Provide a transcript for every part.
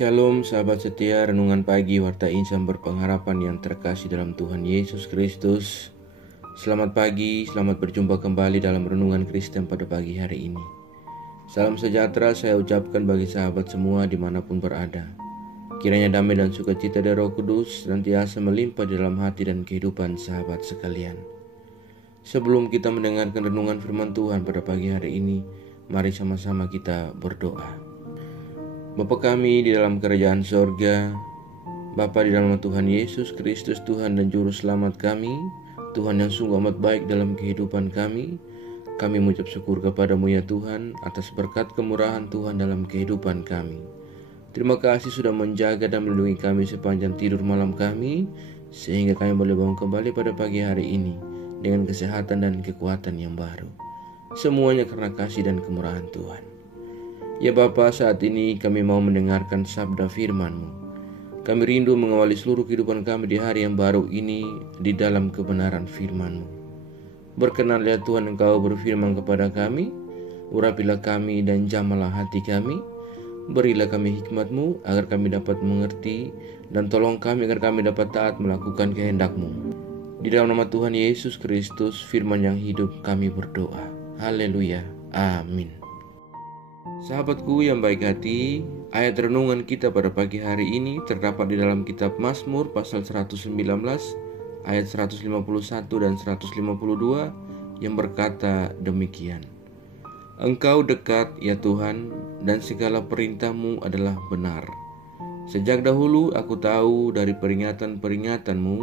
Shalom sahabat setia, renungan pagi Warta Insan berpengharapan yang terkasih dalam Tuhan Yesus Kristus. Selamat pagi, selamat berjumpa kembali dalam renungan Kristen pada pagi hari ini. Salam sejahtera saya ucapkan bagi sahabat semua dimanapun berada. Kiranya damai dan sukacita dari Roh Kudus senantiasa melimpah di dalam hati dan kehidupan sahabat sekalian. Sebelum kita mendengarkan renungan firman Tuhan pada pagi hari ini, mari sama-sama kita berdoa. Bapa kami di dalam kerajaan sorga, Bapa di dalam Tuhan Yesus Kristus, Tuhan dan Juru Selamat kami, Tuhan yang sungguh amat baik dalam kehidupan kami mengucap syukur kepadamu ya Tuhan atas berkat kemurahan Tuhan dalam kehidupan kami. Terima kasih sudah menjaga dan melindungi kami sepanjang tidur malam kami, sehingga kami boleh bangun kembali pada pagi hari ini dengan kesehatan dan kekuatan yang baru. Semuanya karena kasih dan kemurahan Tuhan. Ya Bapa, saat ini kami mau mendengarkan sabda firman-Mu. Kami rindu mengawali seluruh kehidupan kami di hari yang baru ini di dalam kebenaran firman-Mu. Berkenanlah Tuhan Engkau berfirman kepada kami, urapilah kami dan jamalah hati kami, berilah kami hikmat-Mu agar kami dapat mengerti, dan tolong kami agar kami dapat taat melakukan kehendak-Mu. Di dalam nama Tuhan Yesus Kristus, firman yang hidup kami berdoa. Haleluya. Amin. Sahabatku yang baik hati, ayat renungan kita pada pagi hari ini terdapat di dalam kitab Mazmur pasal 119 ayat 151 dan 152 yang berkata demikian. Engkau dekat ya Tuhan, dan segala perintah-Mu adalah benar. Sejak dahulu aku tahu dari peringatan-peringatan-Mu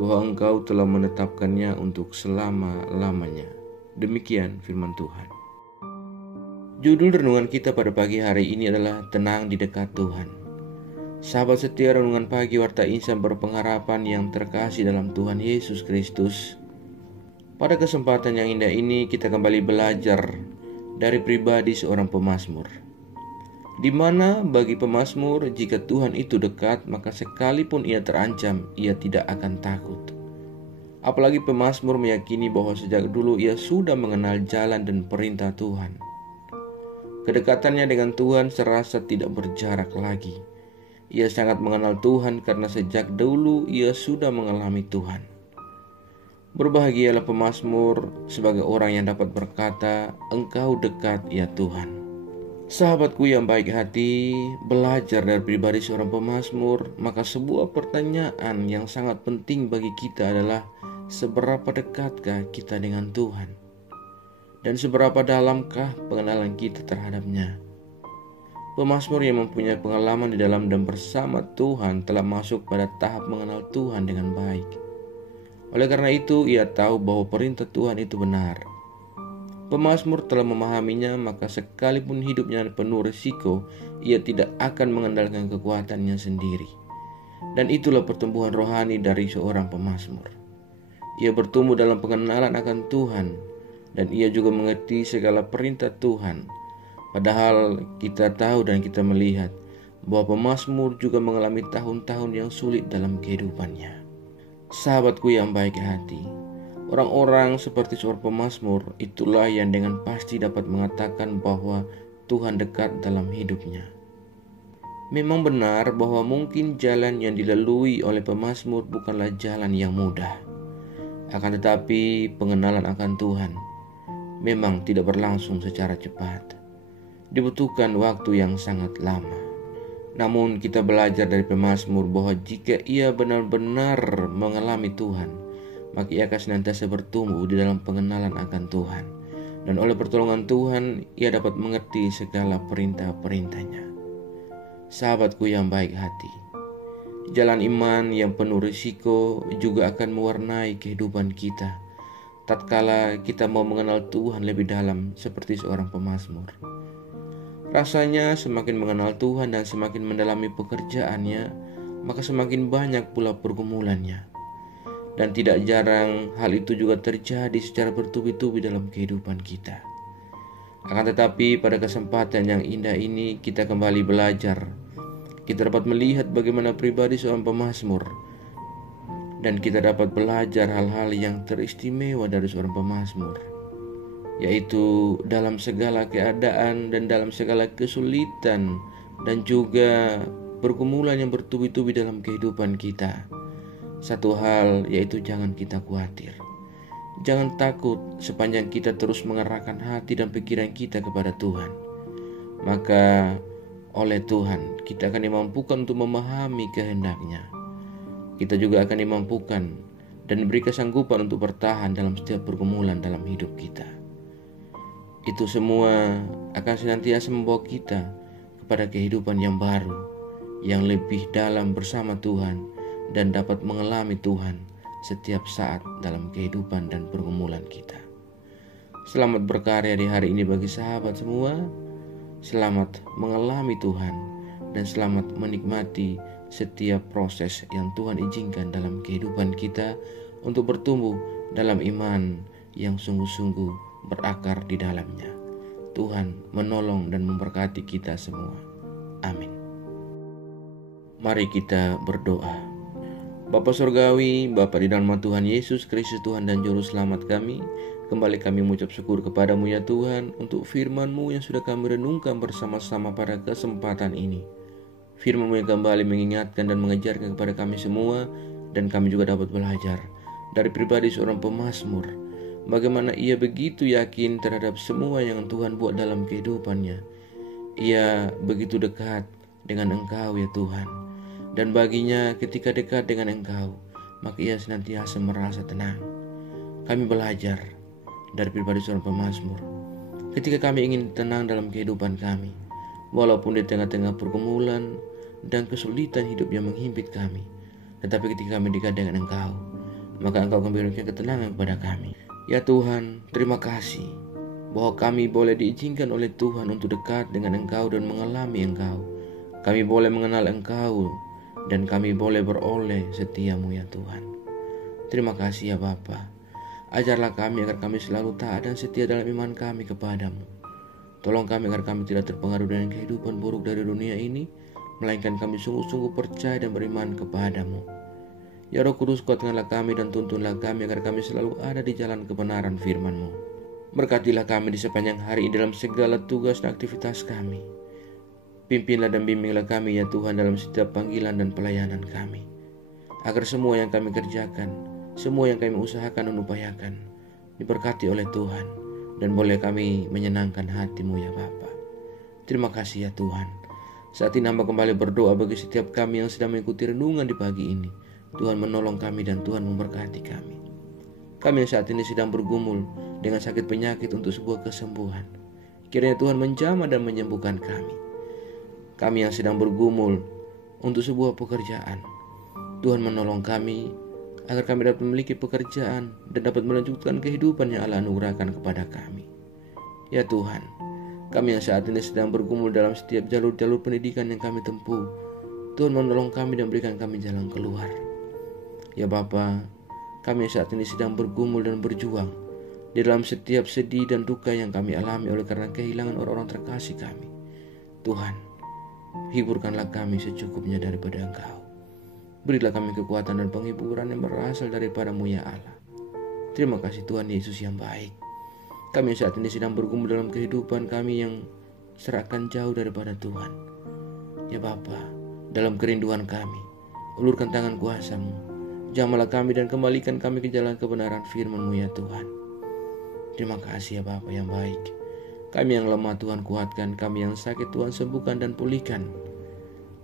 bahwa Engkau telah menetapkannya untuk selama-lamanya. Demikian firman Tuhan. Judul renungan kita pada pagi hari ini adalah Tenang di Dekat Tuhan. Sahabat setia, renungan pagi Warta Insan berpengharapan yang terkasih dalam Tuhan Yesus Kristus. Pada kesempatan yang indah ini kita kembali belajar dari pribadi seorang pemazmur, di mana bagi pemazmur jika Tuhan itu dekat, maka sekalipun ia terancam, ia tidak akan takut. Apalagi pemazmur meyakini bahwa sejak dulu ia sudah mengenal jalan dan perintah Tuhan. Kedekatannya dengan Tuhan serasa tidak berjarak lagi. Ia sangat mengenal Tuhan karena sejak dulu ia sudah mengalami Tuhan. Berbahagialah pemazmur sebagai orang yang dapat berkata, Engkau dekat ya Tuhan. Sahabatku yang baik hati, belajar dari pribadi seorang pemazmur, maka sebuah pertanyaan yang sangat penting bagi kita adalah seberapa dekatkah kita dengan Tuhan? Dan seberapa dalamkah pengenalan kita terhadapnya? Pemazmur yang mempunyai pengalaman di dalam dan bersama Tuhan telah masuk pada tahap mengenal Tuhan dengan baik. Oleh karena itu, ia tahu bahwa perintah Tuhan itu benar. Pemazmur telah memahaminya, maka sekalipun hidupnya penuh risiko, ia tidak akan mengandalkan kekuatannya sendiri. Dan itulah pertumbuhan rohani dari seorang pemazmur. Ia bertumbuh dalam pengenalan akan Tuhan, dan ia juga mengerti segala perintah Tuhan. Padahal kita tahu dan kita melihat bahwa pemazmur juga mengalami tahun-tahun yang sulit dalam kehidupannya. Sahabatku yang baik hati, orang-orang seperti seorang pemazmur itulah yang dengan pasti dapat mengatakan bahwa Tuhan dekat dalam hidupnya. Memang benar bahwa mungkin jalan yang dilalui oleh pemazmur bukanlah jalan yang mudah. Akan tetapi pengenalan akan Tuhan memang tidak berlangsung secara cepat. Dibutuhkan waktu yang sangat lama. Namun kita belajar dari pemazmur bahwa jika ia benar-benar mengalami Tuhan, maka ia akan senantiasa bertumbuh di dalam pengenalan akan Tuhan. Dan oleh pertolongan Tuhan, ia dapat mengerti segala perintah-perintahnya. Sahabatku yang baik hati, jalan iman yang penuh risiko juga akan mewarnai kehidupan kita tatkala kita mau mengenal Tuhan lebih dalam seperti seorang pemazmur. Rasanya semakin mengenal Tuhan dan semakin mendalami pekerjaannya, maka semakin banyak pula pergumulannya. Dan tidak jarang hal itu juga terjadi secara bertubi-tubi dalam kehidupan kita. Akan tetapi pada kesempatan yang indah ini kita kembali belajar. Kita dapat melihat bagaimana pribadi seorang pemazmur, dan kita dapat belajar hal-hal yang teristimewa dari seorang pemazmur. yaitu dalam segala keadaan dan dalam segala kesulitan dan juga pergumulan yang bertubi-tubi dalam kehidupan kita. Satu hal yaitu jangan kita khawatir. Jangan takut sepanjang kita terus mengarahkan hati dan pikiran kita kepada Tuhan. Maka oleh Tuhan kita akan dimampukan untuk memahami kehendak-Nya. Kita juga akan dimampukan dan diberi kesanggupan untuk bertahan dalam setiap pergumulan dalam hidup kita. Itu semua akan senantiasa membawa kita kepada kehidupan yang baru, yang lebih dalam bersama Tuhan dan dapat mengalami Tuhan setiap saat dalam kehidupan dan pergumulan kita. Selamat berkarya di hari ini bagi sahabat semua. Selamat mengalami Tuhan dan selamat menikmati setiap proses yang Tuhan izinkan dalam kehidupan kita untuk bertumbuh dalam iman yang sungguh-sungguh berakar di dalamnya. Tuhan menolong dan memberkati kita semua. Amin. Mari kita berdoa. Bapa Surgawi, Bapa di dalam Tuhan Yesus Kristus Tuhan dan Juru Selamat kami, kembali kami mengucap syukur kepadamu ya Tuhan untuk firman-Mu yang sudah kami renungkan bersama-sama pada kesempatan ini. Firman-Mu yang kembali mengingatkan dan mengajarkan kepada kami semua, dan kami juga dapat belajar dari pribadi seorang pemazmur, bagaimana ia begitu yakin terhadap semua yang Tuhan buat dalam kehidupannya. Ia begitu dekat dengan Engkau ya Tuhan, dan baginya ketika dekat dengan Engkau, maka ia senantiasa merasa tenang. Kami belajar dari pribadi seorang pemazmur. Ketika kami ingin tenang dalam kehidupan kami, walaupun di tengah-tengah pergumulan dan kesulitan hidup yang menghimpit kami, tetapi ketika kami dekat dengan Engkau, maka Engkau akan memberikan ketenangan kepada kami. Ya Tuhan, terima kasih bahwa kami boleh diizinkan oleh Tuhan untuk dekat dengan Engkau dan mengalami Engkau. Kami boleh mengenal Engkau dan kami boleh beroleh setiamu ya Tuhan. Terima kasih ya Bapa. Ajarlah kami agar kami selalu taat dan setia dalam iman kami kepadamu. Tolong kami agar kami tidak terpengaruh dengan kehidupan buruk dari dunia ini, melainkan kami sungguh-sungguh percaya dan beriman kepadamu. Ya Roh Kudus, kuatkanlah kami dan tuntunlah kami agar kami selalu ada di jalan kebenaran firman-Mu. Berkatilah kami di sepanjang hari ini dalam segala tugas dan aktivitas kami. Pimpinlah dan bimbinglah kami ya Tuhan dalam setiap panggilan dan pelayanan kami, agar semua yang kami kerjakan, semua yang kami usahakan dan upayakan diberkati oleh Tuhan dan boleh kami menyenangkan hati-Mu ya Bapa. Terima kasih ya Tuhan. Saat ini hamba kembali berdoa bagi setiap kami yang sedang mengikuti renungan di pagi ini. Tuhan menolong kami dan Tuhan memberkati kami. Kami yang saat ini sedang bergumul dengan sakit penyakit untuk sebuah kesembuhan, kiranya Tuhan menjamah dan menyembuhkan kami. Kami yang sedang bergumul untuk sebuah pekerjaan, Tuhan menolong kami agar kami dapat memiliki pekerjaan dan dapat melanjutkan kehidupan yang Allah anugerahkan kepada kami. Ya Tuhan, kami yang saat ini sedang bergumul dalam setiap jalur-jalur pendidikan yang kami tempuh, Tuhan menolong kami dan berikan kami jalan keluar. Ya Bapa, kami yang saat ini sedang bergumul dan berjuang di dalam setiap sedih dan duka yang kami alami oleh karena kehilangan orang-orang terkasih kami. Tuhan, hiburkanlah kami secukupnya daripada Engkau. Berilah kami kekuatan dan penghiburan yang berasal daripada-Mu ya Allah. Terima kasih Tuhan Yesus yang baik. Kami saat ini sedang bergumul dalam kehidupan kami yang serahkan jauh daripada Tuhan. Ya Bapa, dalam kerinduan kami, ulurkan tangan kuasa-Mu. Jamahlah kami dan kembalikan kami ke jalan kebenaran firman-Mu ya Tuhan. Terima kasih ya Bapa yang baik. Kami yang lemah Tuhan kuatkan, kami yang sakit Tuhan sembuhkan dan pulihkan.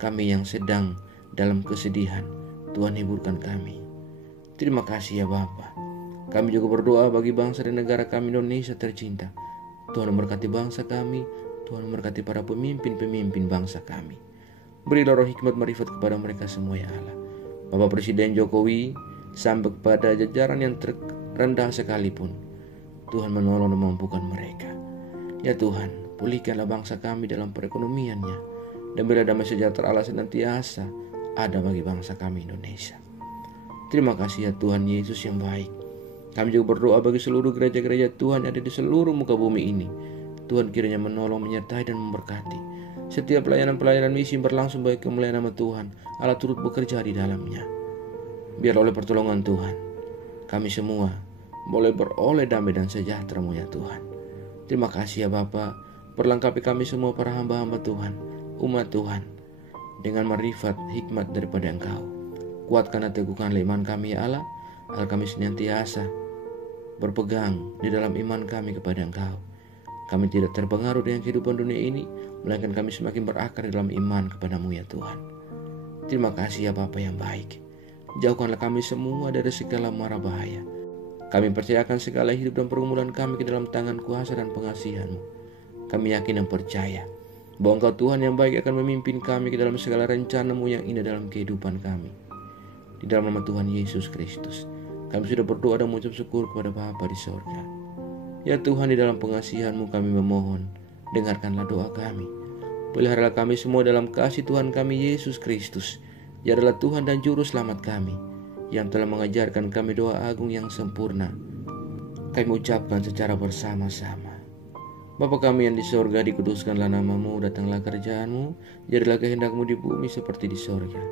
Kami yang sedang dalam kesedihan, Tuhan hiburkan kami. Terima kasih ya Bapa. Kami juga berdoa bagi bangsa dan negara kami Indonesia tercinta. Tuhan memberkati bangsa kami, Tuhan memberkati para pemimpin-pemimpin bangsa kami. Berilah roh hikmat marifat kepada mereka semua ya Allah. Bapak Presiden Jokowi sampai kepada jajaran yang terendah sekalipun, Tuhan menolong dan memampukan mereka. Ya Tuhan, pulihkanlah bangsa kami dalam perekonomiannya, dan berilah damai sejahtera Allah senantiasa ada bagi bangsa kami Indonesia. Terima kasih ya Tuhan Yesus yang baik. Kami juga berdoa bagi seluruh gereja-gereja Tuhan yang ada di seluruh muka bumi ini. Tuhan kiranya menolong, menyertai dan memberkati. Setiap pelayanan-pelayanan misi berlangsung baik kemuliaan nama Tuhan, Allah turut bekerja di dalamnya. Biar oleh pertolongan Tuhan, kami semua boleh beroleh damai dan sejahtera-Mu ya Tuhan. Terima kasih ya Bapa. Perlengkapi kami semua para hamba-hamba Tuhan, umat Tuhan, dengan marifat hikmat daripada Engkau. Kuatkan dan teguhkanlah iman kami ya Allah, agar kami senantiasa berpegang di dalam iman kami kepada Engkau. Kami tidak terpengaruh dengan kehidupan dunia ini, melainkan kami semakin berakar di dalam iman kepadamu ya Tuhan. Terima kasih ya Bapa yang baik. Jauhkanlah kami semua dari segala mara bahaya. Kami percayakan segala hidup dan pergumulan kami ke dalam tangan kuasa dan pengasihan-Mu. Kami yakin dan percaya bahwa Engkau Tuhan yang baik akan memimpin kami ke dalam segala rencana-Mu yang indah dalam kehidupan kami. Di dalam nama Tuhan Yesus Kristus, kami sudah berdoa dan mengucap syukur kepada Bapa di sorga. Ya Tuhan, di dalam pengasihan-Mu kami memohon, dengarkanlah doa kami. Peliharalah kami semua dalam kasih Tuhan kami Yesus Kristus. Dia adalah Tuhan dan Juru Selamat kami, yang telah mengajarkan kami doa agung yang sempurna. Kami ucapkan secara bersama-sama. Bapa kami yang di sorga, dikuduskanlah nama-Mu, datanglah kerajaan-Mu, jadilah kehendak-Mu di bumi seperti di sorga.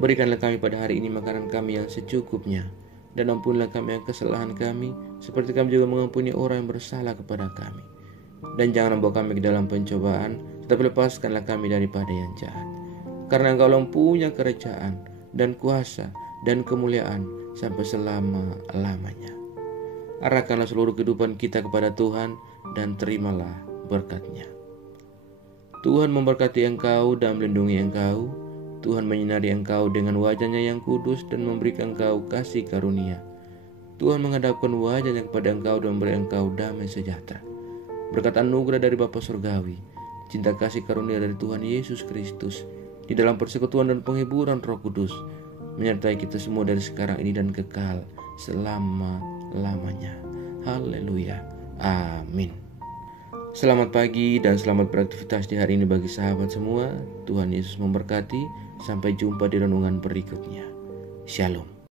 Berikanlah kami pada hari ini makanan kami yang secukupnya, dan ampunilah kami yang kesalahan kami, seperti kami juga mengampuni orang yang bersalah kepada kami. Dan jangan membawa kami ke dalam pencobaan, tetapi lepaskanlah kami daripada yang jahat. Karena Engkau punya kerajaan dan kuasa dan kemuliaan sampai selama-lamanya. Arahkanlah seluruh kehidupan kita kepada Tuhan dan terimalah berkat-Nya. Tuhan memberkati engkau dan melindungi engkau. Tuhan menyinari engkau dengan wajah-Nya yang kudus dan memberikan engkau kasih karunia. Tuhan menghadapkan wajah-Nya kepada engkau dan memberi engkau damai sejahtera. Berkat anugerah dari Bapa Surgawi, cinta kasih karunia dari Tuhan Yesus Kristus, di dalam persekutuan dan penghiburan Roh Kudus, menyertai kita semua dari sekarang ini dan kekal selama-lamanya. Haleluya. Amin. Selamat pagi dan selamat beraktivitas di hari ini bagi sahabat semua. Tuhan Yesus memberkati. Sampai jumpa di renungan berikutnya. Shalom.